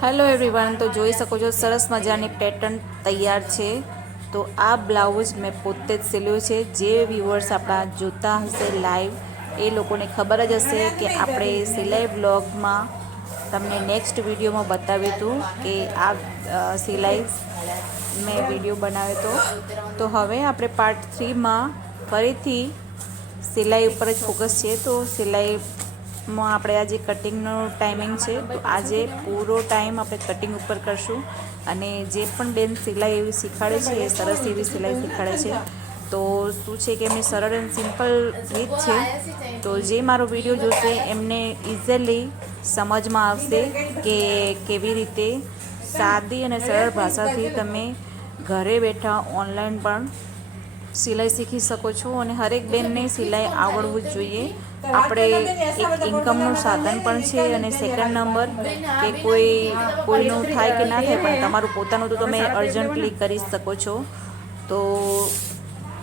Hello everyone, તો જોઈ શકો છો સરસ મજાની પેટર્ન તૈયાર છે। તો આ બ્લાઉઝ મેં પોતે જ સિલ્યું છે। જે વ્યુઅર્સ આપણા જોતા હશે લાઈવ એ લોકોને ખબર જ હશે કે આપણે સિલાઈ બ્લોગમાં તમને નેક્સ્ટ વિડીયોમાં બતાવ્યું હતું કે આ સિલાઈ મેં વિડીયો બનાવ્યો હતો। તો હવે આપણે પાર્ટ 3માં ફરીથી સિલાઈ ઉપર જ ફોકસ છે। તો સિલાઈમાં આપણે આજે કટિંગનો ટાઈમિંગ છે, તો આજે પૂરો ટાઈમ આપણે કટિંગ ઉપર કરશું। અને જે પણ બેન સિલાઈ એવી શીખવાડે છે એ સરસ એવી સિલાઈ શીખવાડે છે। તો શું છે કે એમની સરળ એન્ડ સિમ્પલ રીત છે, તો જે મારો વિડીયો જોશે એમને ઇઝીલી સમજમાં આવશે કે કેવી રીતે સાદી અને સરળ ભાષાથી તમે ઘરે બેઠા ઓનલાઈન પણ સિલાઈ શીખી શકો છો। અને હરેક બેનને સિલાઈ આવડવું જ જોઈએ। આપણે એક ઇન્કમનું સાધન પણ છે, અને સેકન્ડ નંબર કે કોઈનું થાય કે ના થાય પણ તમારું પોતાનું તો તમે અર્જન્ટલી કરી શકો છો। તો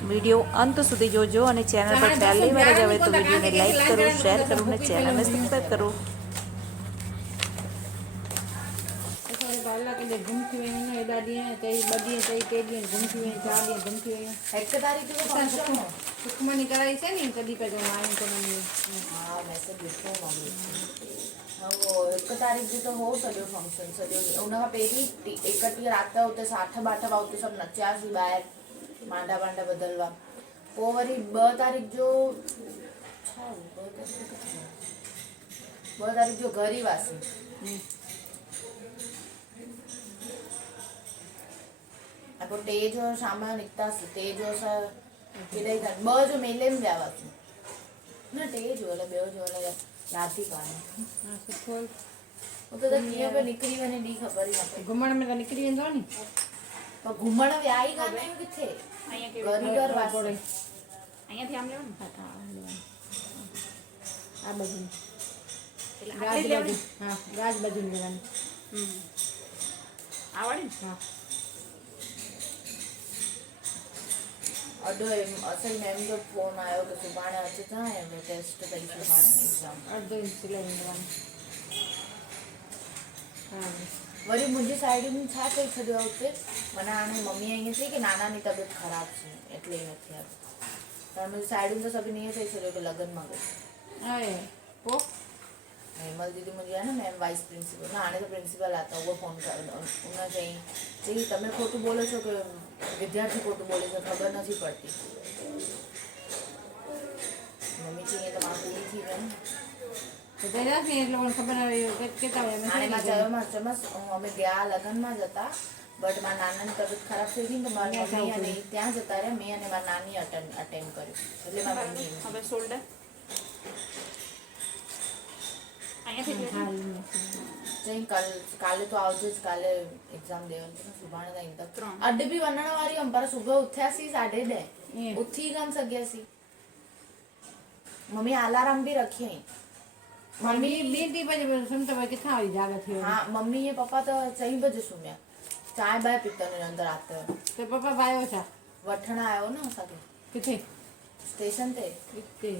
વિડીયો અંત સુધી જોજો, અને ચેનલ પર પહેલી વાર જ આવે તો વિડીયોને લાઈક કરો, શેર કરો અને ચેનલને સબસ્ક્રાઈબ કરો। સુખમણી કરાવી છે ને કદી પેલો માણી કોની हाँ वैसे ॾिठो मम्मी हिकु तारीख़ जो त हो सॼो फंक्शन सॼो उन खां पहिरीं 31 राति हुते साठ बाठ हुते सभु नचियासीं ॿाहिरि मांडा वांडा बदलवा। पोइ वरी 2 तारीख़ जो छा हुओ 2 तारीख़ जो घर ई हुआसीं। ऐं पोइ 3 जो शाम जो निकितासीं। 3 जो असां केॾाई 2 जो मेले में विया हुआसीं न 3 जो अलाए 2 जो अलाए यादि ई कान्हे। उते त कीअं पियो निकिरी वञे ॾींहुं ख़बर ई न पई। घुमण में त निकिरी वेंदो नी, पर घुमण विया ई कान आहियूं किथे, घर ई घर वासी। અહીંયાથી આમ લેવાનું આ બાજુ એટલે ગાજ આટલી જ બાજુ, લેવાની? હા ગાજ બાજુ લેવાની। આવડે ને? હા अॾु असांजी मैम जो फोन आयो कि सुभाणे अचिजांइ ऐं टेस्ट अथई सुभाणे एग्ज़ाम। अर्धो इंच सिलाई लेવાની। હા वरी मुंहिंजी साहेड़ियुनि छा चई छॾियो आहे हुते, माना हाणे मम्मीअ ईअं चई की नानानी तबियत ख़राबु थी एटले ई नथी अचे। पर मुंहिंजी साहेड़ियुनि त सभिनी ईअं चई छॾियो की लगन मां गई। आहे पोइ हेमल दीदी मुंहिंजी आहे न मैम वाइस प्रिंसिपल, न हाणे त प्रिंसिपल आहे, त उहो फ़ोन कर उन चई તમે ખોટું બોલો છો કે વિદ્યાર્થી ખોટું બોલે છે, ખબર નથી પડતી। મમ્મી ચઈ તો માं પૂરી थी वञे। બધા ને એટલે મને ખબર આવે કેતા હોય हाणे मां चयोमांसि અમે ગયા લગ્નમાં જ હતા, બટ મારા નાનાની તબિયત ખરાબ થઈ ગઈ ને તો મારી મમ્મી અને ત્યાં જતા રહ્યા, મેં અને મારી નાની અટેન્ડ કર્યું, એટલે મારી મમ્મી હવે શોલ્ડર અહીંયાથી चई काले तो आवजो ज, काले एग्जाम देवनि था सुभाणे ताईं तक। 3 अॼु बि वञण वारी हुअमि पर सुबुह उथियासीं 10:30, उथी कान सघियासीं। मम्मी अलार्म बि रखी आई। मम्मी 2 बजे सुम्ही त किथां वई जाग थी। हाँ मम्मी ये पापा तो 4 बजे सुम्हिया, चांहि बाहि पीतनि हुननि त राति जो। त पप्पा आयो छा वठण आयो न असांखे किथे स्टेशन ते। हिते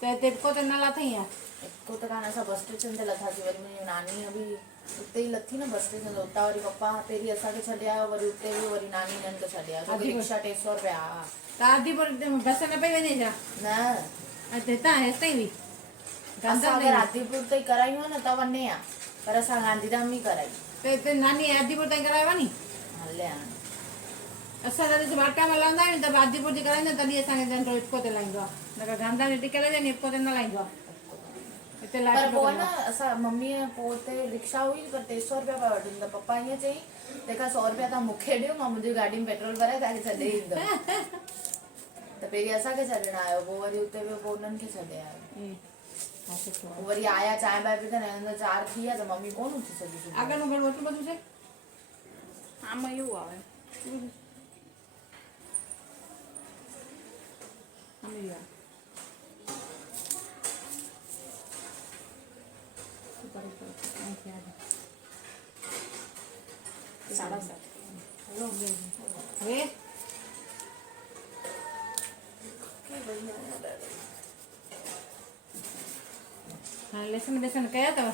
त हिते को त न लाथई आहे हिकु त कान, असां बस स्टेशन ते लथासीं, वरी मुंहिंजी नानी बि उते ई लथी न बस स्टेशन ते, उतां वरी पप्पा पहिरीं असांखे छॾे आयो, वरी उते बि वरी नानी हिननि खे छॾे आयो, छोकी रिक्शा 300 रुपया। हा त आदिपुर बस न पई वञे छा? न हितां हिते बि असां अगरि आदिपुर ताईं करायूं न त वञे हा, पर असां गांधीधाम ई कराई। त हिते नानी आदिपुर ताईं करायो नी। हले हाणे असां त वाटा में लहंदा आहियूं त आदिपुर जी कराईंदा तॾहिं असांखे जनरल इफ़को ते लाहींदो आहे, न त गांधा में टिकट ते इफ़को ते न लाहींदो आहे। हिते पर लास्ट पोइ न असां मम्मीअ पोइ हुते रिक्शा हुई पर 300 रुपया पिया वठनि, त पप्पा ईअं चई तंहिंखां 100 रुपया तव्हां मूंखे ॾियो, मां मुंहिंजी गाॾी में पेट्रोल भराए तव्हांखे छॾे ईंदमि। त पहिरीं असांखे छॾणु आयो, पोइ वरी हुते वियो, पोइ उन्हनि खे छॾे आयो। पोइ वरी आया चांहि बाहि पीतनि, हिननि 4 थी विया त मम्मी कोन उथी सघी। આગળનું ઘર એટલું બધું છે આમાં એવું આવે સાડા 7 હવે હા લેસન બેસન કયા હતા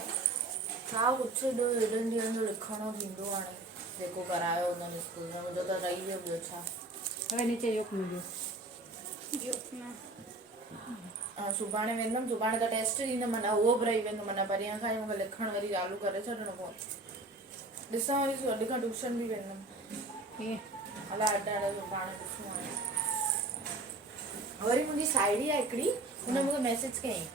छा कुछ हेॾो हेॾनि ॾींहंनि जो लिखणो थींदो हाणे जेको करायो हुननि स्कूल में मुंहिंजो त रही वियो ॿियो छा હવે નીચે યોગ मिलियो सुभाणे वेंदमि सुभाणे त टेस्ट ॾींदमि माना उहो बि रही वेंदो माना परीहं खां ई मूंखे लिखणु वरी चालू करे छॾिणो पवंदो ॾिसां वरी अॼु खां ट्यूशन बि वेंदमि ईअं अलाए अॼु सुभाणे ॾिसूं हाणे वरी मुंहिंजी साहेड़ी आहे हिकिड़ी हुन मूंखे मैसेज कयईं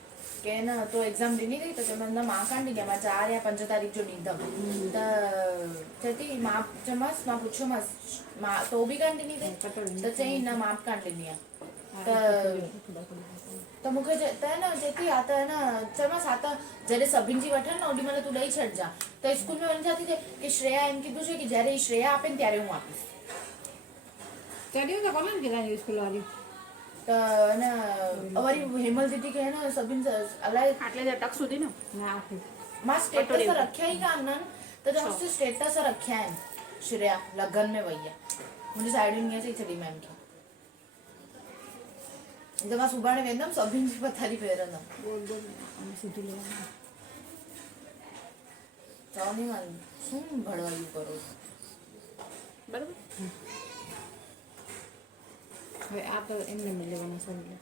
की न तूं एग्ज़ाम ॾिनी अथई त चयोमांसि न मां कान ॾिनी आहे मां 4 या 5 तारीख़ जो ॾींदमि त चए थी मां चयोमांसि मां पुछियोमांसि मां तो बि कान ॾिनी अथई त चयईं न मां बि कान ॾिनी आहे त मूंखे त न चए थी हा त न चयोमांसि हा त जॾहिं सभिनि जी वठनि न ओॾी महिल तूं ॾेई छॾिजां त स्कूल में वञी छा थी थिए की श्रेया એમ કીધું છે કે જ્યારે શ્રેયા આપે ને ત્યારે હું આપીશ चढ़ियो त कोन कि तव्हांजी स्कूल वारी त न वरी हेमल दीदी खे न सभिनि अलाए આટલે જ અટક સુધી ને ના मां स्टेटस रखिया ई कान्हनि त चयोसि स्टेटस रखिया आहिनि श्रेया लगन में वई आहे मुंहिंजी साहेड़ियुनि ईअं चई छॾी मैम खे त मां सुभाणे वेंदमि सभिनि जी पथारी फेरंदमि गोल गोल सीधी लेवा चवंदीमांनि શું ભણવાનું કરો બરાબર હવે આ તો એમને લેવાનું સમજો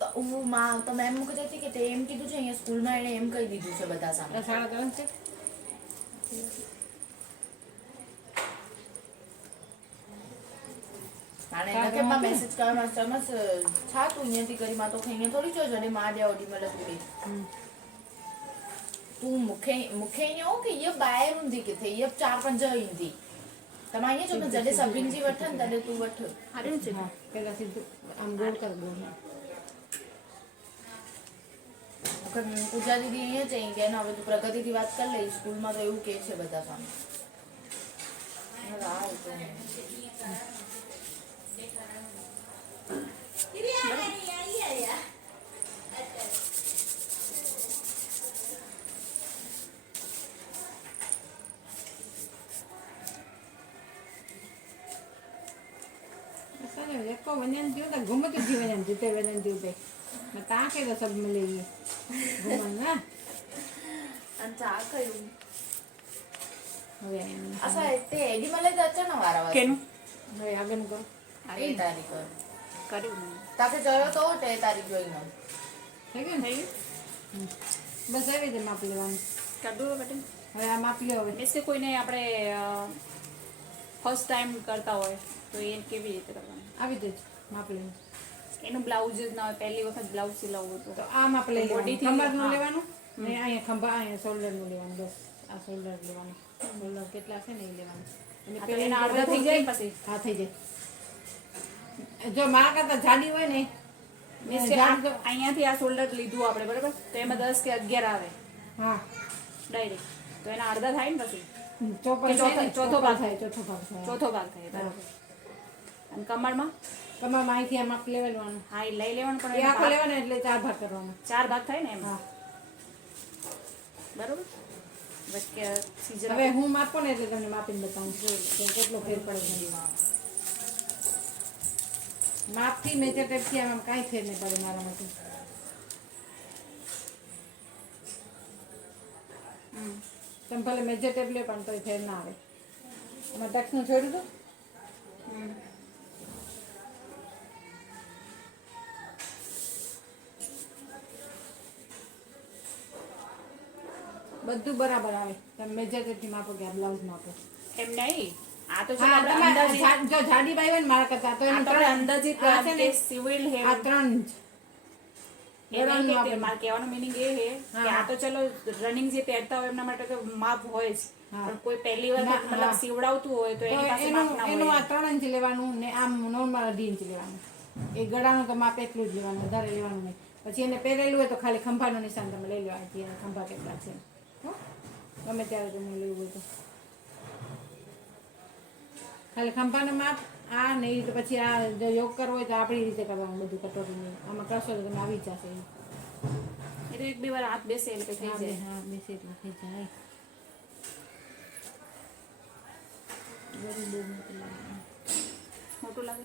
તો હું માં તો મેમ મૂકે હતી કે તે એમ કીધું છે અહીંયા સ્કૂલમાં એણે એમ કહી દીધું છે બધા સામે 3:30 છે हाणे हिनखे मां मैसेज कयो मां चयोमांसि छा तूं ईअं थी करी मां तोखे ईअं थोरी चयो जॾहिं मां ॾिया ओॾी महिल तूं ॾे तूं मूंखे ईअं हो की हीअ ॿाहिरि हूंदी किथे हीअ 4-5 ईंदी त मां ईअं चयोमांसि जॾहिं सभिनि जी वठनि तॾहिं तूं वठ હારું છે હા પેલા સીધું આમ ગોળ કર ગોળ मूंखे पूजा दीदी ईअं चई કે હવે તું પ્રગતિથી વાત કરી લે સ્કૂલમાં તો એવું કહે છે બધા સામે असांजो जेको वञनि थियूं त घुमती थी वञनि जिते वञनि थियूं उते तव्हांखे त सभु मिले इहे घुमण न छा कयूं હવે असां हिते एॾी महिल त अचण वारा हुआसीं કેનું હવે આગળ કરો 2 તારીખ કર્યું तव्हांखे चयो तो 2 तारीख़ जो ईंदमि થઈ ગયું ને બસ આવી રીતે માપ લેવાનું કરી દો બેટા હવે આ માપ લ્યો હવે મીન્સ કે કોઈને આપણે ફર્સ્ટ ટાઈમ કરતા હોય તો એ કેવી રીતે કરવાનું આવી રીતે માપ લેવાનું એનું બ્લાઉઝ જ ના હોય પહેલી વખત બ્લાઉઝ સિલાવવું તો તો આ માપ લઈ લેવાનું બોડીથી કમરનું હા. લેવાનું ને અહીંયા ખંભા અહીંયા શોલ્ડરનું લેવાનું બસ આ શોલ્ડર લેવાનું શોલ્ડર કેટલા છે ને એ લેવાનું અને આ તો પેલા એના અડધા થઈ જાય પછી હા થઈ જાય જો મારા કરતા જાડી હોય ને મીન્સ કે અહીંયાથી આ શોલ્ડર લીધું આપણે બરાબર તો એમાં 10 કે 11 આવે હા ડાયરેક્ટ તો એના અડધા થાય ને પછી ચોપન કે ચોથો ભાગ થાય ચોથો ભાગ થાય ચોથો ભાગ થાય બરાબર અને કમરમાં તમારે અહીંથી આ માપ લેવાનું હા એ લઈ લેવાનું પણ એ એના આખો ભાગ- લેવાનો એટલે 4 ભાગ કરવાનો 4 ભાગ થાય ને એમ હા બરાબર બસ કે સીઝર હવે હું માપો ને એટલે તમને માપીને બતાવું કે કેટલો ફેર પડે છે માપથી મેજર ટેપથી આમ કાંઈ ફેર નહીં પડે મારામાંથી તમે ભલે મેજર ટેપ લે પણ તોય ફેર ના આવે એમાં ટેક્સનું છોડ્યું હતું બધું બરાબર આવે તમે મેજર ટેપથી માપો કે આ બ્લાઉઝ માપો એમ નહીં આ તો હા, ચલો આપણે તમારે અંદાજિત જો જાડી બાઈ હોય ને મારા કરતા તો આ એનું તો આપણે ત્રણ- અંદાજિત આ છે ને કે સિવિલ હે આ 3 ઇંચ એ નહીં કે માપ તે મારે કહેવાનો મીનિંગ એ છે કે હા. આ તો ચલો રનિંગ જે પહેરતા હોય એમના માટે તો માપ હોય જ હા. પણ કોઈ પહેલી વખત ના, મતલબ હા. સીવડાવતું હોય તો તો એની પાસે એનું માપ ના એનું હોય આ 3 ઇંચ લેવાનું ને આમ નોર્મલ 2 ઇંચ લેવાનું એ ગળાનું તો માપ એટલું જ લેવાનું વધારે લેવાનું નહીં પછી એને પહેરેલું હોય તો ખાલી ખંભાનું નિશાન તમે લઈ લો અહીંથી એના ખંભા કેટલા છે હો ગમે ત્યારે તમે લેવું હોય તો ખાલી ખંભાનું માપ આ નહીં તો પછી આ જો યોગ કરવો હોય તો આપણી રીતે કરવાનું બધું કટોરીનું આમાં કરશો તો તમે આવી જશે એ તો એક બે વાર હાથ બેસે એટલે થઈ હા, જાય હા બેસે એટલે થઈ જાય મોટું લાગે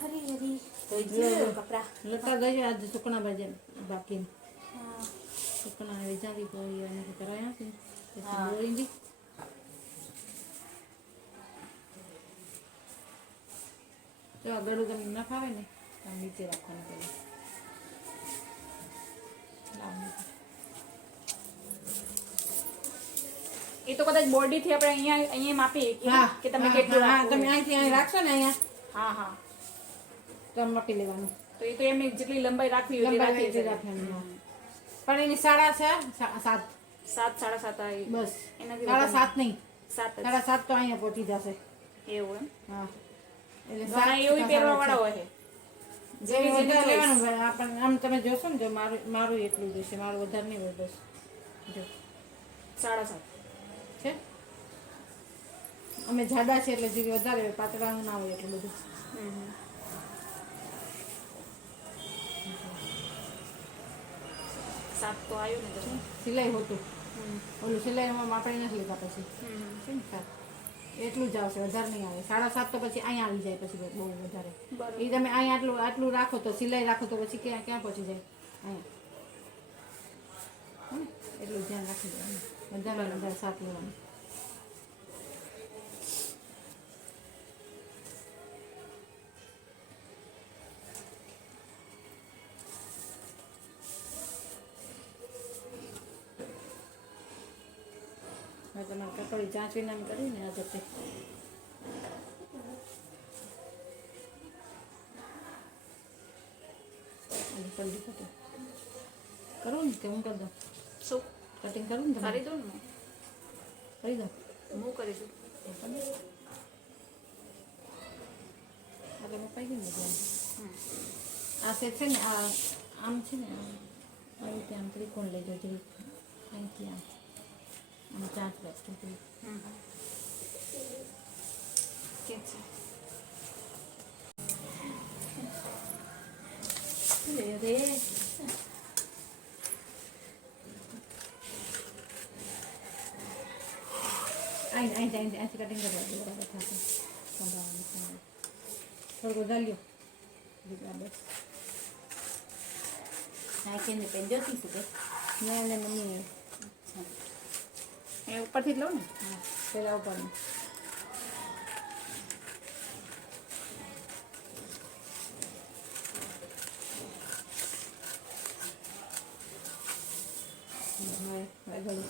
હરી હરી ધોઈ ગયો કપડા લતા ગઈ આજે સુકણા બાજે બાકી હા con la bella di poi ne che però sì e Ah. quindi જો ગળું તમને ન ફાવે ને તો નીચે રાખવાનું પેલું એ તો કદાચ બોડીથી આપણે અહીંયા માપી શકીએ હા કે તમે હા, કેટલું હા, રાખવું તમે છે. અહીંથી અહીં રાખશો ને અહીંયા હા હા તો આમ માપી લેવાનું તો એ તો એમની જેટલી લંબાઈ રાખવી હોય લંબાઈ એટલી એટલી રાખી રાખવાની, શકીએ. હા. પણ એની 7.5 7 7.5 આ બસ એનાથી 7.5 નહીં 7 7.5 તો અહીંયા પહોંચી જશે એવું એમ હા એટલે ઘણા એવું પહેરવા વાળા હોય છે. જેવી જેવી વધારે જેવી લેવાનું ભાઈ આપણને આમ તમે જોશો ને જો મારું એટલું જોઈશે મારું વધારે નહીં હોય બસ જો 7.5 છે અમે જાડા છે એટલે જેવી વધારે હોય પાતળાનું ના હોય એટલું બધું સાત તો આવ્યું ને તો સિલાઈ હોતું ઓલું સિલાઈમાં આપણે નથી લેતા પછી છે ને સાત એટલું જ આવશે વધારે નહીં આવે 7.5 તો પછી અહીંયા આવી જાય પછી બહુ વધારે બરાબર. એ તમે અહીંયા આટલું રાખો તો સિલાઈ રાખો તો પછી ક્યાં પહોંચી જાય અહીંયા હમ? એટલું ધ્યાન રાખી દેવાનું વધારે વધારે સાત લેવાનું હવે તમારે કકડી ચાંચવીને એમ કરીને આ જતે પલ્લી કટિંગ કરું ને કે હું કરી દઉં શું કટિંગ કરું ને કરી તમારે દઉં ને કરી દઉં હું કરીશું એટલે મપાઈ ગઈ ને બધું આ સેટ છે ને આ આમ છે ને આવી રીતે આમ ત્રિકોણ લેજો જે અહીંથી આમ ચાંચ રાખજો કે છે રે અહીંથી કટિંગ કરવા દો બરાબર થશે સંભાળવાનું થોડુંક વધારી લ્યો બસ નાખીને પેંજોથી શું કે મેં અને મમ્મી એ ઉપરથી જ લઉં ને હા પહેલાં ઉપરનું હવે ગળું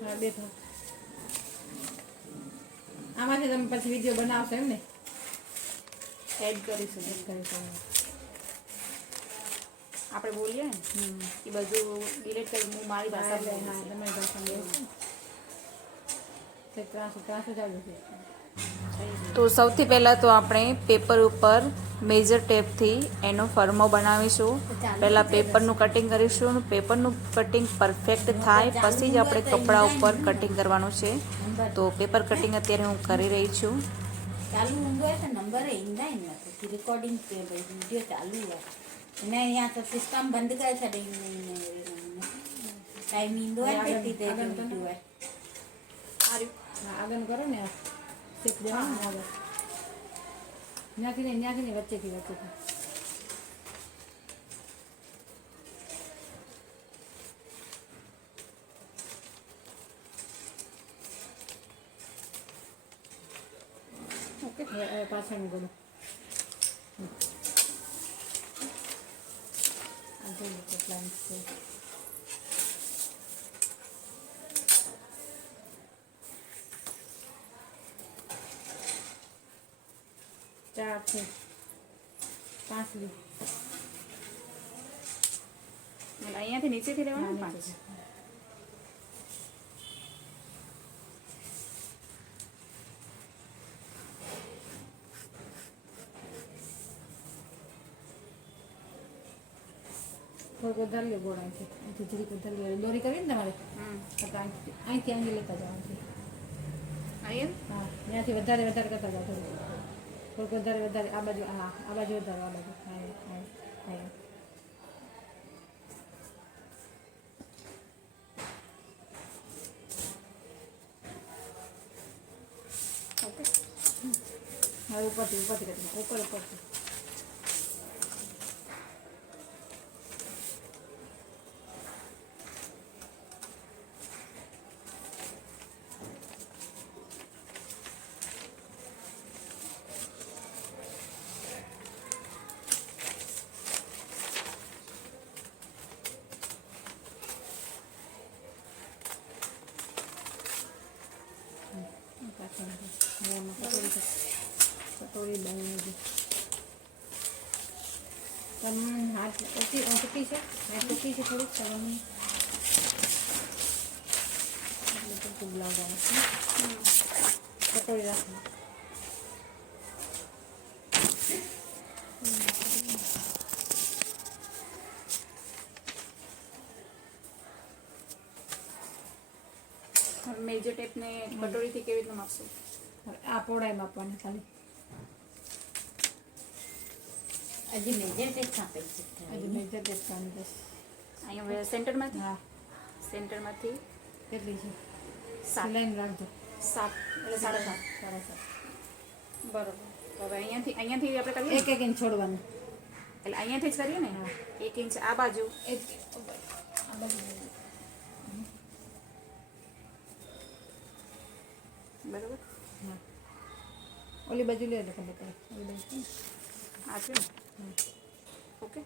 હા બેઠો આમાંથી તમે પછી વિડીયો બનાવશો એમ ને એડ કરીશું આપણે બોલીએ ને એ બધું ડિલીટ કરી હું મારી હા ભાષામાં એટલે બોલીશ. હા તમારી ભાષામાં બોલશો તે ત્રાસો ચાલુ છે તો સૌથી પહેલાં તો આપણે પેપર ઉપર મેજર ટેપથી એનો ફર્મો બનાવીશું પહેલાં પેપરનું કટિંગ કરીશું પેપરનું કટિંગ પરફેક્ટ થાય પછી જ આપણે કપડા ઉપર કટિંગ કરવાનું છે તો પેપર કટિંગ અત્યારે હું કરી રહી છું ચાલુ ઊંઘો હોય તો નંબર ઈંदा ही નથી रिकॉर्डिंग पे वीडियो चालू है मैं यहाँ तो सिस्टम बंद कर छॾे टाइम ईंदो आहे तेती ते वीडियो है સારું હા આગળ કરો ને શીખ દેવાનું ને આગળ ત્યાંથી ને વચ્ચેથી ઓકે હવે પાછળનું ગળું આ જોઈએ કેટલા ઇંચ છે ચાર છે 5 લી અને અહીંયાથી નીચેથી લેવાનું હા, 5 નીચે. થોડુંક વધારે લ્યો ગોળ અહીંથી જરીક વધારે લ્યો દોરી કરવી ને તમારે તો અહીંથી આંગી લેતા જવાનું છે અહીંયા હા ત્યાંથી વધારે કરતા જાઓ થોડુંક વધારે આ બાજુ હા આ બાજુ વધારે આ બાજુ હા હા હા હવે ઉપરથી કરી નાખ. ઉપરથી કટોરી બની ગઈ. તમને હાથ ઓછી ટૂંકી છે, હાથ ટૂંકી છે થોડીક સવારની એટલે ટૂંકું બ્લાઉઝ આવે છે. કટોરી રાખો. મેજર ટેપને કટોરીથી કેવી રીતના માપશો? આ પહોળાઈ માપવાની ખાલી. હજી મેજર ટેપ આપે છે. હજી મેજર ટેપ કરવાની બસ. અહીંયા સેન્ટરમાંથી? હા. સેન્ટરમાંથી કેટલી છે? 7 લાઈન રાખજો. 7 એટલે 7.5. 7.5. બરોબર. તો હવે અહીંયાથી આપણે કરીએ એક ઇંચ છોડવાનું. એટલે અહીંયાથી જ કરીએ ને? હા. 1 ઇંચ આ બાજુ, બરોબર. હા. ઓલી બાજુ લે એટલે ખબર પડે. ઓલી બાજુ છે ને? આ છે ને? ઓકે.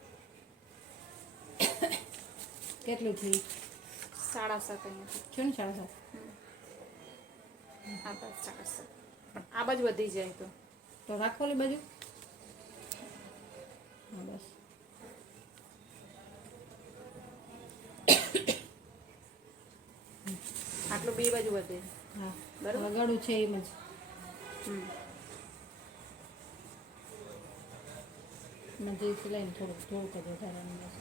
કેટલું થયું? 7.5 અહીંયાથી છે ને 7.5. આ બાજુ 7.5. પણ આ બાજુ વધી જાય તો રાખો ઓલી બાજુ. હા બસ. આટલું બે બાજુ વધે. હા બરાબર. હવે ગળું છે એમ જ. જે સિલાઈને થોડુંક જ વધારવાનું બસ.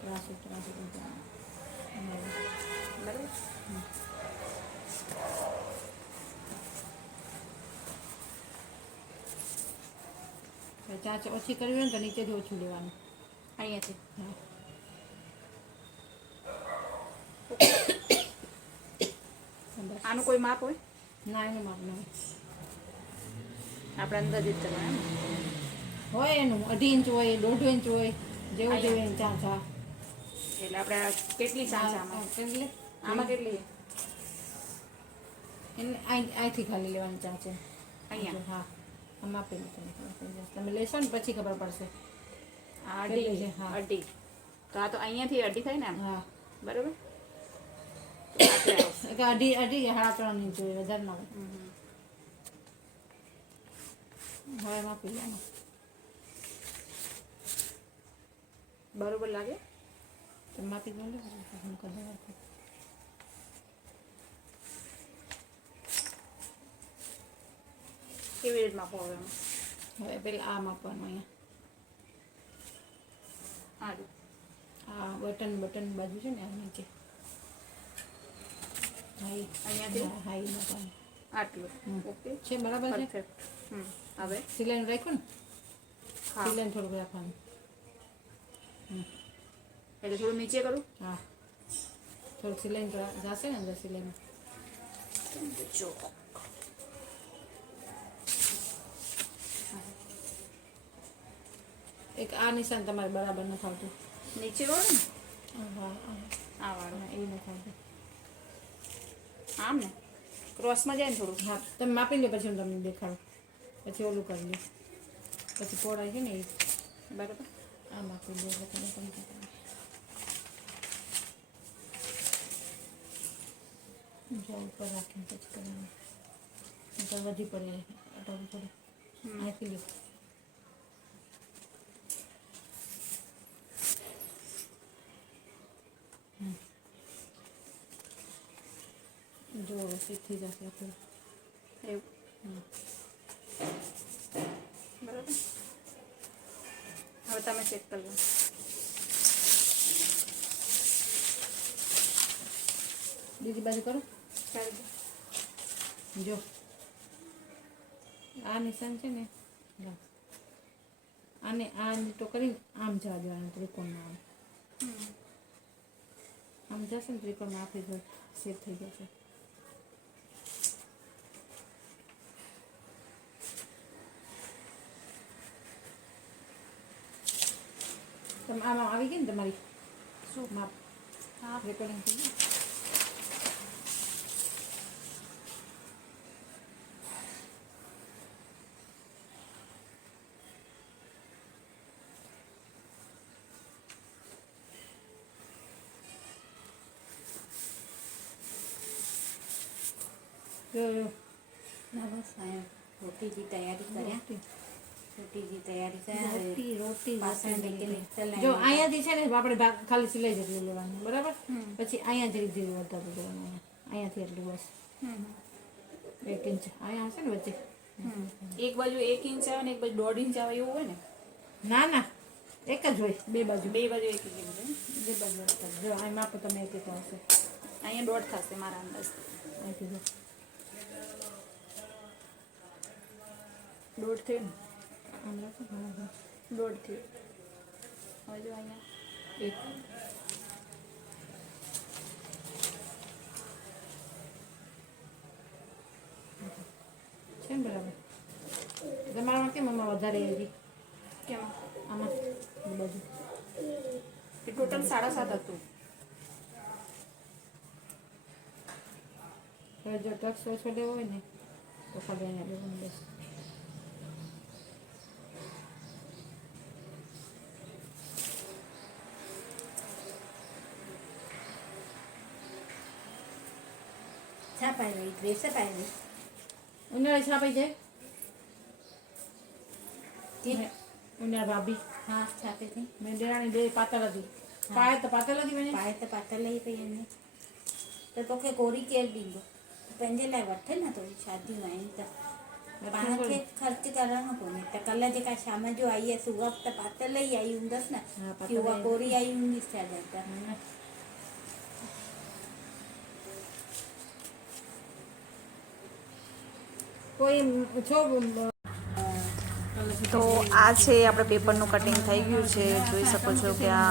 ત્રાસું બરાબર. ચાંચ ઓછી કરવી હોય ને તો નીચેથી ઓછું લેવાનું. અહીંયાથી હા. બસ. આનું કોઈ માપ હોય? ના એનું માપ ના આપણે અંદાજિત કરવાનું એમ? હોય એનું 2.5 ઇંચ હોય, 1.5 ઇંચ હોય, જેવું જેવું એની ચાંચ. હા. એટલે આપણે કેટલી ચાંચ આમાં? એટલે આમાં કેટલી? એને અહીંથી ખાલી લેવાની ચાંચ છે અહીંયા? હા. આમ આપેલું તમે લેશો ને પછી ખબર પડશે. આ કેટલી અઢી છે? હા. અઢી. તો આ તો અહીંયાથી અઢી થાય ને આમ? હા. બરોબર. તો આટલે આવશે. એટલે અઢી 3.5 ઇંચ જોઈએ, વધારે ના હોય. હવે માપી લેવાનું. બરોબર લાગે? તમે માપી દો ને હું કરી દઉં. કેવી રીતે માપો હવે એમાં? હવે પેલા આ માપવાનું અહીંયા. આ જો. આ બટન બાજુ છે ને આ નીચે. હા અહીંયાથી? હા એ માપવાનું આટલું. ઓકે. છે બરાબર છે. પરફેક્ટ. હવે સિલાઈનું રાખ્યું ને? હા. સિલાઈનું થોડુંક રાખવાનું. એટલે થોડું નીચે કરું? હા. થોડુંક સિલાઈનું જશે ને અંદર સિલાઈનું. જો એક આ નિશાન તમારે બરાબર નથી આવતું. નીચે વાળું ને? હા આ વાળું એ નથી આવતું. આમ ને ક્રોસમાં જાય ને થોડું. હા તમે માપી લો પછી હું તમને દેખાડું. પછી ઓલું કરી લો. પછી પહોળાઈ છે ને એ બરાબર. આ માપી લો એટલે તમે સમજી જાઓ. જો ઉપર રાખીને પછી કરવાનું. ઉપર વધી પડે થોડું થોડું નાખી લો. જો શીખી જશે આપણું એવું. બરાબર. હવે તમે ચેક કરી લો. બીજી બાજુ કરો. કરી દો. જો આ નિશાન છે ને આને આ તો કરીને આમ જવા દેવાનું ત્રિકોણમાં. આમ જશે ને ત્રિકોણમાં આપી જો સેટ થઈ જશે. આમાં આવી ગઈ ને તમારી શું માપ હા રેકોર્ડિંગ થઈ ગઈ. જો ના બસ આયા રોટીની તૈયારી કર્યા રોટીની તૈયારી કર્યા રોટી રોટી પાસણ લેકે નીકળ જો અહીંયાથી છે ને આપણે ખાલી સિલાઈ જેટલું લેવાનું બરાબર પછી અહીંયા ધીરે ધીરે વધારતું જવાનું અહીંયાથી એટલું બસ 1 ઇંચ અહીંયા હશે ને વચ્ચે એક બાજુ 1 ઇંચ આવે ને એક બાજુ 1.5 ઇંચ આવે એવું હોય ને ના ના એક જ હોય બે બાજુ બે બાજુ 1 ઇંચ હોય. બે બાજુ એક જ. જો અહીં માપો તમે એક એક આવશે અહીંયા 1.5 થશે મારા અંદાજ અહીંથી જો 1.5 થયું આમ રાખો હા, હા. ને 1.5 થયું હવે જો અહીંયા એક છે ને બરાબર તમારામાં કેમ આમાં વધારે હતી કેમાં આમાં એ બાજુ એ ટોટલ 7.5 હતું. હવે જો ટક્સ ઓછો લેવો હોય ને તો ખાલી અહીંયા લેવાનું બસ છાપાઈ રહી ડ્રેસ પાઈ ઉનાળે છાપાઈ જાય રહી ઉનાળા ભાભી હા છાપે थी મેં દેરાણી બે પાતળ હતી પાય તો પાતળ હતી મને पाए त पातल ई पई आहिनि त तोखे कोरी केरु ॾींदो पंहिंजे लाइ वठ न थोरी शादियूं आहिनि त पाण खे ख़र्चु करणो कोन्हे त कल्ह जेका शाम जो आई हुअसि उहा त पातल ई आई हूंदसि न हा, की उहा पातल ई कोरी आई हूंदसि छा त કોઈ છો તો આ છે આપણે પેપરનું કટિંગ થઈ ગયું છે જોઈ શકો છો કે આ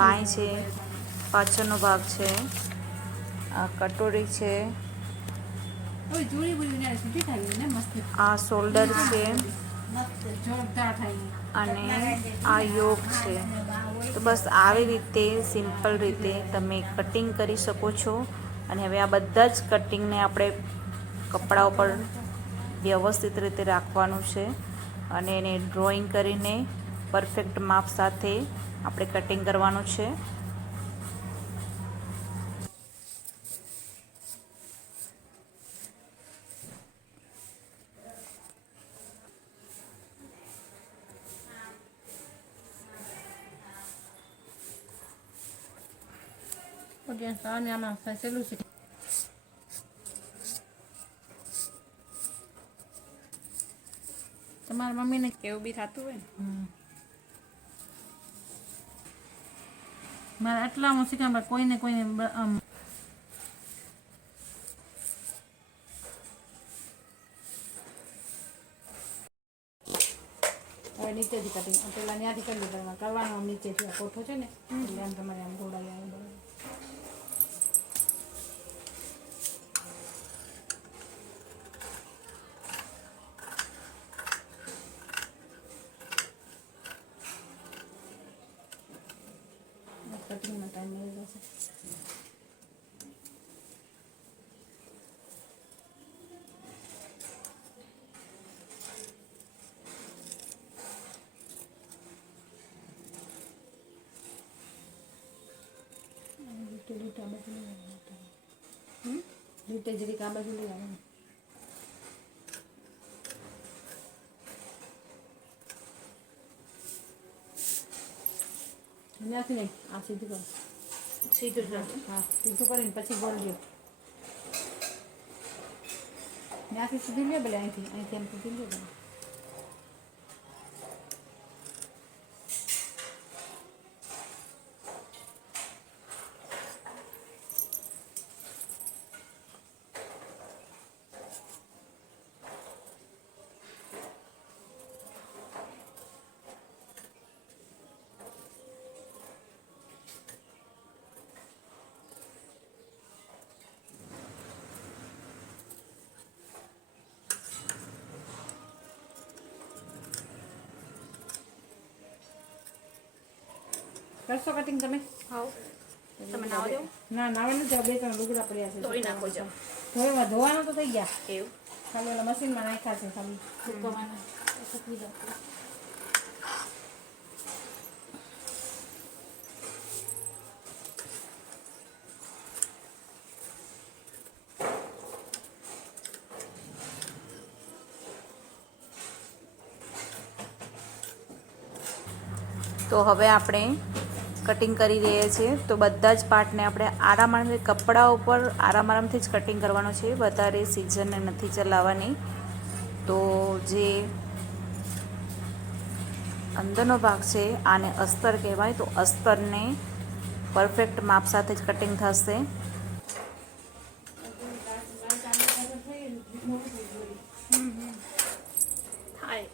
બાય છે પાછળનો ભાગ છે આ કટોરી છે ઓય જોડી બોલી ને સુટી થાય ને મસ્ત આ શોલ્ડર છે જોરદાર થાય અને આ યોગ છે. તો બસ આવી રીતે સિમ્પલ રીતે તમે કટિંગ કરી શકો છો. અને હવે આ બધા જ કટિંગને આપણે કપડા ઉપર વ્યવસ્થિત રીતે રાખવાનું છે અને એને ડ્રોઈંગ કરીને પરફેક્ટ માપ સાથે આપણે કટિંગ કરવાનું છે. ઓકે સામે આમાં ફેસેલું છે તમારા મમ્મીને કેવું બી થતું હોય ને મારા આટલામાં શીખવા કોઈને કોઈને આમ હવે નીચેથી કટિંગ પેલા ત્યાંથી કરી લીધા કરવાનો આમ નીચેથી આ કોઠો છે ને એટલે આમ તમારે આમ ગોળાઈ આવે બરાબર કટિંગમાં ટાઈમ લાગી જશે લીટા બાજુ લઈ આવવાનું લીટે જરીક આ બાજુ લઈ આવવાનું ત્યાંથી નહીં આ સીધું કરો સીધું જ હા સીધું કરીને પછી ગોળ લ્યો ત્યાંથી સીધું લ્યો ભલે અહીંથી એમ સીધું લ્યો ભલે કરશો કટિંગ તમે? હાઉ તમે નાવા જાઓ? ના નાવાનું જાવ, 2-3 લુગડા પડ્યા છે. ધોઈ નાખો જાઓ. ધોવાનું તો થઈ ગયા, એવું ખાલી ઓલા મશીનમાં નાખ્યા છે, ખાલી સૂકવવાના. સૂકવી દો. તો હવે આપણે કટિંગ કરી રહ્યા છીએ. તો બધા જ પાર્ટને આપણે આરામ કપડા ઉપર આરામથી જ કટિંગ કરવાનો છે, વધારે સિઝનને નથી ચલાવવાની. તો જે અંદરનો ભાગ છે આને અસ્તર કહેવાય, તો અસ્તરને પરફેક્ટ માપ સાથે જ કટિંગ થશે. થાય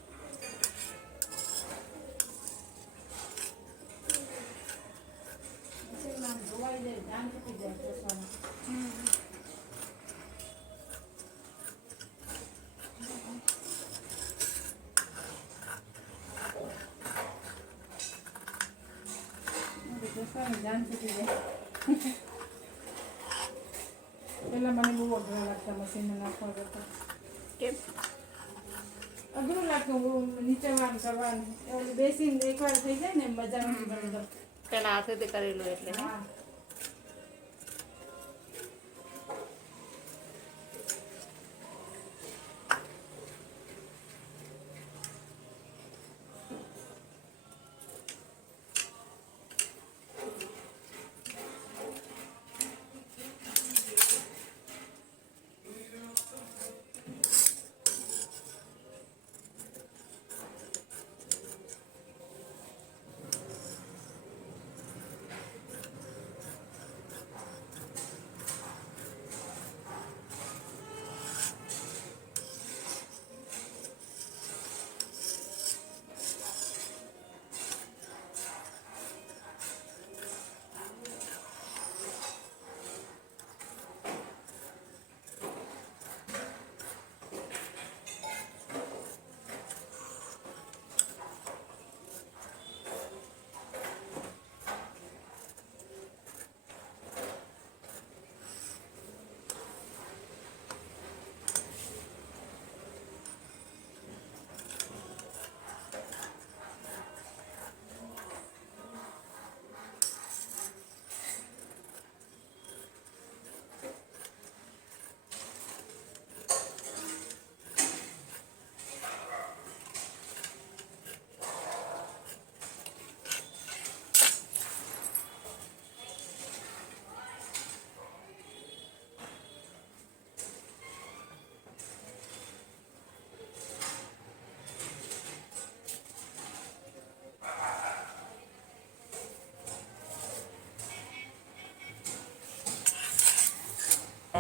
પેલા મને બહુ અઘરા લાગતા મશીનમાં નાખવા કરતા. કેમ? અઘરું લાગતું નીચે વાર કરવાનું, બેસીને એકવાર થઈ જાય ને મજા નથી બરાબર. પેલા હાથેથી કરેલું એટલે ને. હા.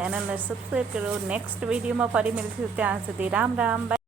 ચેનલને સબસ્ક્રાઈબ કરો. નેક્સ્ટ વિડીયોમાં ફરી મળીશું, ત્યાં સુધી રામ રામ. બાય.